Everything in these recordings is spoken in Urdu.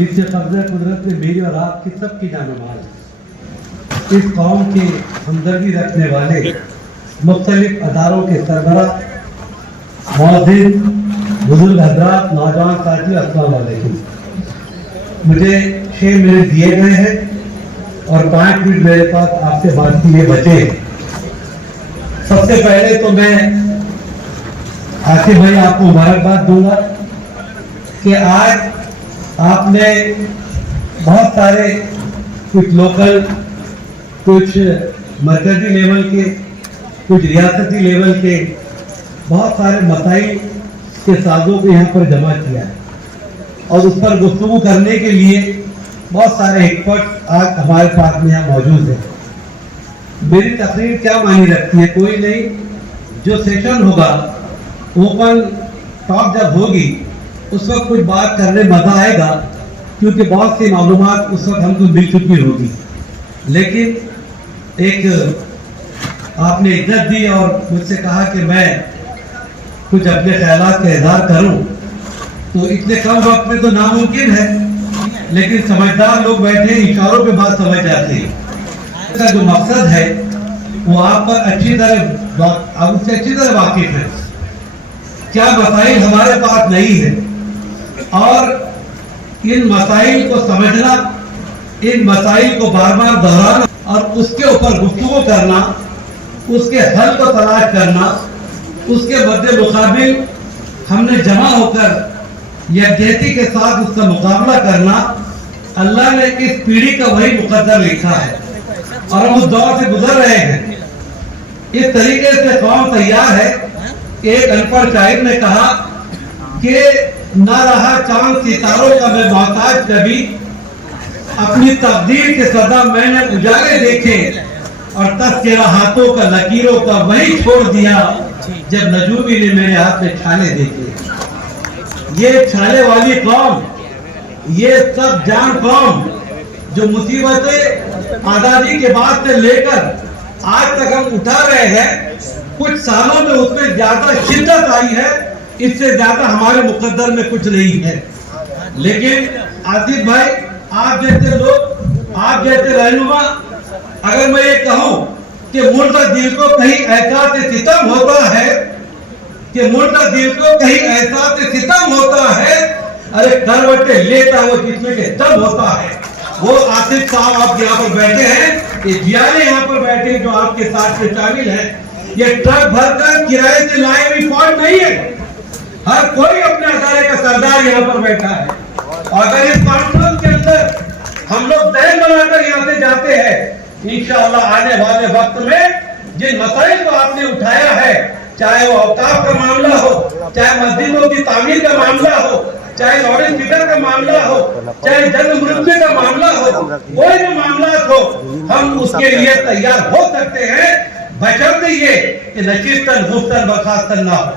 جس سے قبضہ قدرت میں میری اور آپ کی سب کی جان و مال ہے، اس قوم کی ہمدردی رکھنے والے مختلف اداروں کے سربراہ، معزز بزرگ حضرات، نوجوان ساتھی، السلام علیکم۔ مجھے 6 منٹ دیے گئے ہیں اور 5 منٹ میرے پاس آپ سے بات کے لیے بچے ہیں۔ سب سے پہلے تو میں آصف بھائی آپ کو مبارکباد دوں گا کہ آج آپ نے بہت سارے کچھ لوکل، کچھ مرکزی لیول کے، کچھ ریاستی لیول کے بہت سارے مسائل کے سازوں کو یہاں پر جمع کیا ہے اور اس پر گفتگو کرنے کے لیے بہت سارے ایکسپرٹ آج ہمارے پاس میں یہاں موجود ہیں۔ میری تقریر کیا معنی رکھتی ہے؟ کوئی نہیں، جو سیشن ہوگا، اوپن ٹاک جب ہوگی، اس وقت کچھ بات کرنے مزہ آئے گا، کیونکہ بہت سی معلومات اس وقت ہم کو مل چکی ہوگی۔ لیکن ایک آپ نے عزت دی اور مجھ سے کہا کہ میں کچھ اپنے خیالات کا اظہار کروں، تو اتنے کم وقت میں تو ناممکن ہے، لیکن سمجھدار لوگ بیٹھے اشاروں پہ بات سمجھ جاتے ہیں۔ اس کا جو مقصد ہے وہ آپ پر اچھی طرح واقف ہے، کیا مسائل ہمارے پاس نہیں ہے، اور ان مسائل کو سمجھنا، ان مسائل کو بار بار دہرانا اور اس کے اوپر گفتگو کرنا، اس کے حل کو تلاش کرنا، اس کے مد مقابل ہم نے جمع ہو کر یکجہتی کے ساتھ اس کا مقابلہ کرنا، اللہ نے اس پیڑھی کا وہی مقدر لکھا ہے اور ہم اس دور سے گزر رہے ہیں۔ اس طریقے سے قوم تیار ہے۔ ایک ان پڑھ شاعر نے کہا کہ نہ رہا چاند ستاروں کا میں محتاج کبھی، اپنی تقدیر کے صدا میں نے اجالے دیکھے اور تذکرہ ہاتھوں کا لکیروں کا وہی چھوڑ دیا جب نجومی نے میرے ہاتھ میں چھالے دیکھے۔ یہ چھالے والی قوم، یہ سب جان قوم جو مصیبتیں آزادی کے بعد سے لے کر آج تک ہم اٹھا رہے ہیں، کچھ سالوں میں اس میں زیادہ شدت آئی ہے، اس سے زیادہ ہمارے مقدر میں کچھ نہیں ہے۔ لیکن آصف بھائی، آپ جیسے لوگ، آپ جیسے رہنما، اگر میں یہ کہوں کہ مردہ دل کو کہیں احساس ستم ہوتا ہے، کہ مردہ دل کو کہیں احساس ستم ہوتا ہے، ارے کروٹیں لیتا وہ جس میں کہ دم ہوتا ہے۔ وہ آصف صاحب آپ یہاں پر بیٹھے ہیں، یہ جیالے یہاں پر بیٹھے جو آپ کے ساتھ میں شامل ہیں، یہ ٹرک بھر کر کرائے سے لائے ہوئی فوج نہیں ہے، ہر کوئی اپنے ادارے کا سردار یہاں پر بیٹھا ہے۔ اور اگر اس کانفرنس کے اندر ہم لوگ ذہن بنا کر یہاں سے جاتے ہیں، انشاءاللہ آنے والے وقت میں جن مسائل کو آپ نے اٹھایا ہے، چاہے وہ اوقاف کا معاملہ ہو، چاہے مسجدوں کی تعمیر کا معاملہ ہو، چاہے لاؤڈ اسپیکر کا معاملہ ہو، چاہے جنگ مرغے کا معاملہ ہو، کوئی بھی معاملات ہو، ہم اس کے لیے تیار ہو سکتے ہیں، بشرطے یہ کہ نشستن گفتن برخاستن نہ ہو۔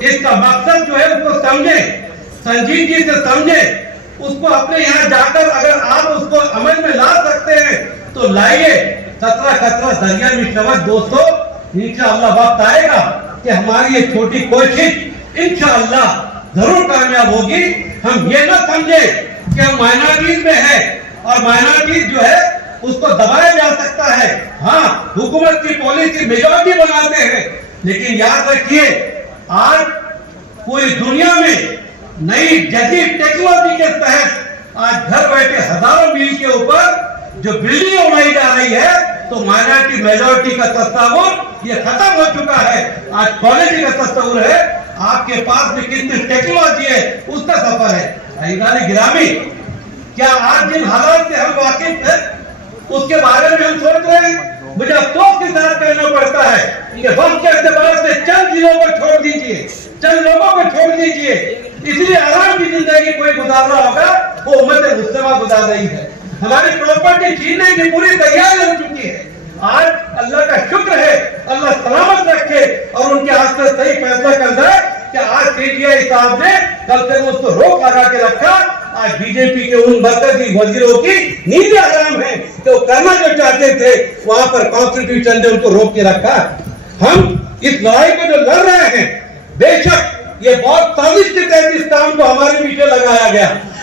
اس کا مقصد جو ہے اس کو سمجھیں، سنجیدگی سے سمجھیں، اس کو اپنے یہاں جا کر اگر آپ اس کو عمل میں لا سکتے ہیں تو لائیے۔ قطرہ قطرہ دریا میں شبد دوستو، انشاءاللہ وقت آئے گا کہ ہماری یہ چھوٹی کوشش انشاءاللہ ضرور کامیاب ہوگی۔ ہم یہ نہ سمجھیں کہ ہم مائنارٹیز میں ہیں اور مائنارٹیز جو ہے اس کو دبایا جا سکتا ہے۔ ہاں، حکومت کی پالیسی میجورٹی بناتے ہیں، لیکن یاد رکھیے آج پوری دنیا میں نئی جدید ٹیکنالوجی کے تحت آج گھر بیٹھے ہزاروں میل کے اوپر جو بلڈنگیں بنائی جا رہی ہے، تو مائنارٹی میجورٹی کا تصور یہ ختم ہو چکا ہے۔ آج پالیسی کا تصور ہے، آپ کے پاس میں کتنی ٹیکنالوجی ہے اس کا سفر ہے۔ عزیزان گرامی، کیا آج جن حالات سے ہم واقف ہیں اس کے بارے میں ہم سوچ رہے ہیں؟ مجھے افسوس کے ساتھ کہنا پڑتا ہے کہ وقت کے اعتبار سے چند چیزوں کو چھوڑ دیجئے، چند لوگوں کو چھوڑ دیجئے، اس لیے آرام کی زندگی کوئی گزار رہا ہوگا، وہ امت مسلمہ گزار رہی ہے۔ ہماری پراپرٹی چھیننے کی پوری تیاری ہو چکی ہے۔ آج اللہ کا شکر ہے، اللہ سلامت رکھے اور ان کے ہاتھ سے صحیح فیصلہ کر دے کہ آج CBI صاحب نے کل سے اس کو روک لگا کے رکھا۔ آج بی جے پی کے ان مرکزی وزیروں کی نیند حرام ہے کہ وہ کرنا جو چاہتے تھے وہاں پر کانسٹیٹیوشن نے ان کو روک کے رکھا۔ ہم اس لڑائی کو جو لڑ رہے ہیں، بے شک یہ بہت سازش کے تحت اس کام کو ہمارے پیچھے لگایا گیا،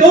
2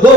2